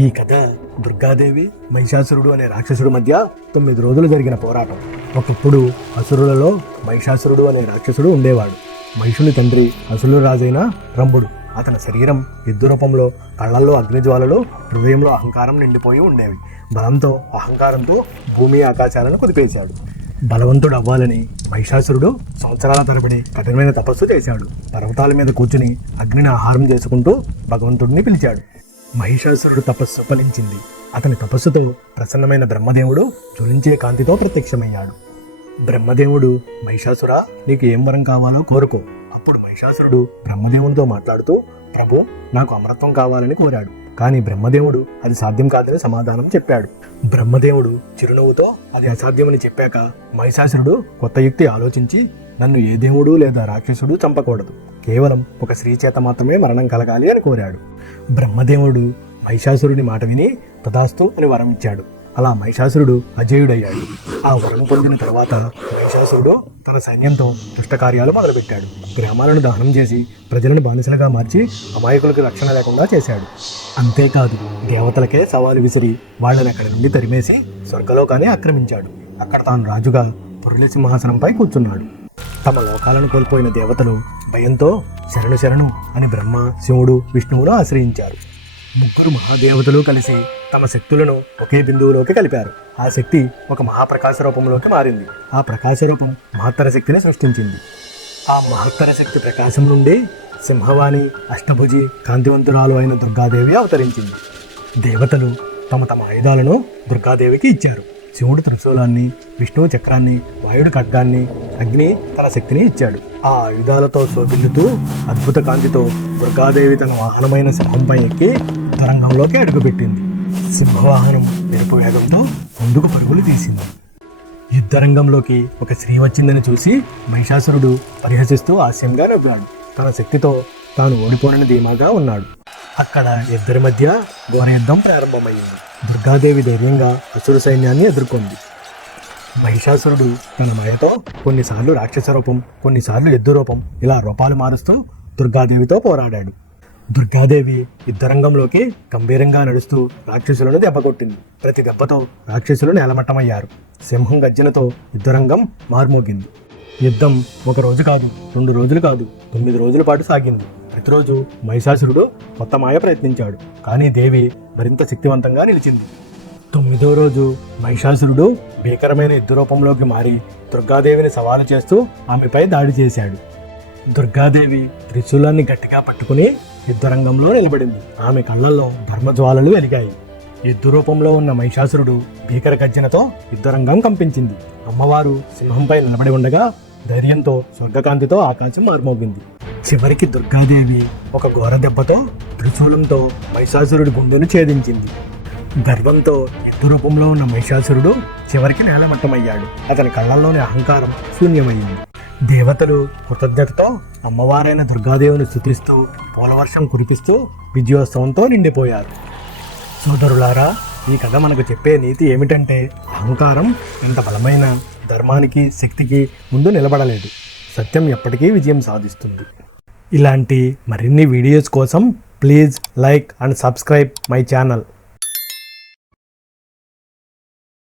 ఈ కథ దుర్గాదేవి మహిషాసురుడు అనే రాక్షసుడి మధ్య 9 రోజులు జరిగిన పోరాటం. ఒకప్పుడు అసురులలో మహిషాసురుడు అనే రాక్షసుడు ఉండేవాడు. మహిషుని తండ్రి అసురుల రాజైన రంభుడు. అతని శరీరం ఎద్దు రూపంలో, కళ్ళల్లో అగ్నిజ్వాలలు, హృదయంలో అహంకారం నిండిపోయి ఉండేవి. బలంతో, అహంకారంతో భూమి ఆకాశాలను కుదిపేశాడు. బలవంతుడు అవ్వాలని మహిషాసురుడు సంవత్సరాల తరబడి కఠినమైన తపస్సు చేశాడు. పర్వతాల మీద కూర్చుని అగ్నిని ఆహారం చేసుకుంటూ భగవంతుడిని పిలిచాడు. మహిషాసురుడు తపస్సు ఫలించింది. అతని తపస్సుతో ప్రసన్నమైన బ్రహ్మదేవుడు జ్వలించే కాంతితో ప్రత్యక్షమయ్యాడు. బ్రహ్మదేవుడు, మహిషాసురా, నీకు ఏం వరం కావాలో కోరుకో. అప్పుడు మహిషాసురుడు బ్రహ్మదేవునితో మాట్లాడుతూ, ప్రభు, నాకు అమరత్వం కావాలని కోరాడు. కానీ బ్రహ్మదేవుడు అది సాధ్యం కాదని సమాధానం చెప్పాడు. బ్రహ్మదేవుడు చిరునవ్వుతో అది అసాధ్యమని చెప్పాక మహిషాసురుడు కొత్త యుక్తి ఆలోచించి, నన్ను ఏ దేవుడు లేదా రాక్షసుడు చంపకూడదు, కేవలం ఒక స్త్రీ చేత మాత్రమే మరణం కలగాలి అని కోరాడు. బ్రహ్మదేవుడు మహిషాసురుడి మాట విని తదాస్తు అని వరం ఇచ్చాడు. అలా మహిషాసురుడు అజేయుడయ్యాడు. ఆ వరం పొందిన తర్వాత మహిషాసురుడు తన సైన్యంతో దుష్టకార్యాలు మొదలుపెట్టాడు. గ్రామాలను దహనం చేసి ప్రజలను బానిసలుగా మార్చి అమాయకులకు రక్షణ లేకుండా చేశాడు. అంతేకాదు, దేవతలకే సవాలు విసిరి వాళ్ళని అక్కడి నుండి తరిమేసి స్వర్గలోకాన్ని ఆక్రమించాడు. అక్కడ తాను రాజుగా పురుల సింహాసనంపై కూర్చున్నాడు. తమ లోకాలను కోల్పోయిన దేవతలు భయంతో శరణు శరణు అని బ్రహ్మ, శివుడు, విష్ణువును ఆశ్రయించారు. ముగ్గురు మహాదేవతలు కలిసి తమ శక్తులను ఒకే బిందువులోకి కలిపారు. ఆ శక్తి ఒక మహాప్రకాశ రూపంలోకి మారింది. ఆ ప్రకాశ రూపం మహత్తర శక్తిని సృష్టించింది. ఆ మహత్తర శక్తి ప్రకాశం నుండి సింహవాణి, అష్టభుజి, కాంతివంతురాలు అయిన దుర్గాదేవి అవతరించింది. దేవతలు తమ తమ ఆయుధాలను దుర్గాదేవికి ఇచ్చారు. శివుడు త్రిశూలాన్ని, విష్ణువు చక్రాన్ని, వాయుడు ఖడ్గాన్ని, అగ్ని తన శక్తిని ఇచ్చాడు. ఆ ఆయుధాలతో శోభిల్లుతూ అద్భుత కాంతితో దుర్గాదేవి తన వాహనమైన సింహంపై ఎక్కి తరంగంలోకి అడుగుపెట్టింది. సింహవాహనం ఎరుపు వేగంతో ముందుకు పరుగులు తీసింది. యుద్ధరంగంలోకి ఒక స్త్రీ వచ్చిందని చూసి మహిషాసురుడు పరిహసిస్తూ హాస్యంగా నవ్వాడు. తన శక్తితో తాను ఓడిపోనని ధీమాగా ఉన్నాడు. అక్కడ ఇద్దరి మధ్య ఘోర యుద్ధం ప్రారంభమైంది. దుర్గాదేవి ధైర్యంగా అసురు సైన్యాన్ని ఎదుర్కొంది. మహిషాసురుడు తన మాయతో కొన్నిసార్లు రాక్షస రూపం, కొన్నిసార్లు ఎద్దు రూపం, ఇలా రూపాలు మారుస్తూ దుర్గాదేవితో పోరాడాడు. దుర్గాదేవి యుద్ధరంగంలోకి గంభీరంగా నడుస్తూ రాక్షసులను దెబ్బకొట్టింది. ప్రతి దెబ్బతో రాక్షసులు నేలమట్టమయ్యారు. సింహం గర్జనతో యుద్ధరంగం మార్మోగింది. యుద్ధం 1 రోజు కాదు, 2 రోజులు కాదు, 9 రోజుల పాటు సాగింది. ప్రతిరోజు మహిషాసురుడు కొత్త మాయ ప్రయత్నించాడు. కానీ దేవి మరింత శక్తివంతంగా నిలిచింది. 9వ రోజు మహిషాసురుడు భీకరమైన యుద్ధ రూపంలోకి మారి దుర్గాదేవిని సవాలు చేస్తూ ఆమెపై దాడి చేశాడు. దుర్గాదేవి త్రిశూలాన్ని గట్టిగా పట్టుకుని యుద్ధరంగంలో నిలబడింది. ఆమె కళ్ళల్లో ధర్మజ్వాలలు వెలిగాయి. యుద్ధ రూపంలో ఉన్న మహిషాసురుడు భీకర గర్జనతో యుద్ధరంగం కంపించింది. అమ్మవారు సింహంపై నిలబడి ఉండగా ధైర్యంతో, స్వర్గకాంతితో ఆకాశం మార్మోగింది. చివరికి దుర్గాదేవి ఒక ఘోర దెబ్బతో త్రిశూలంతో మహిషాసురుడి గుండెను ఛేదించింది. గర్వంతో యుద్ధ రూపంలో ఉన్న మహిషాసురుడు చివరికి నేలమట్టమయ్యాడు. అతని కళ్ళల్లోని అహంకారం శూన్యమైంది. దేవతలు కృతజ్ఞతతో అమ్మవారైన దుర్గాదేవిని స్తుతిస్తూ పూలవర్షం కురిపిస్తూ విజయోత్సవంతో నిండిపోయారు. సోదరులారా, ఈ కథ మనకు చెప్పే నీతి ఏమిటంటే, అహంకారం ఎంత బలమైన ధర్మానికి, శక్తికి ముందు నిలబడలేదు. సత్యం ఎప్పటికీ విజయం సాధిస్తుంది. ఇలాంటి మరిన్ని వీడియోస్ కోసం please like and subscribe my channel.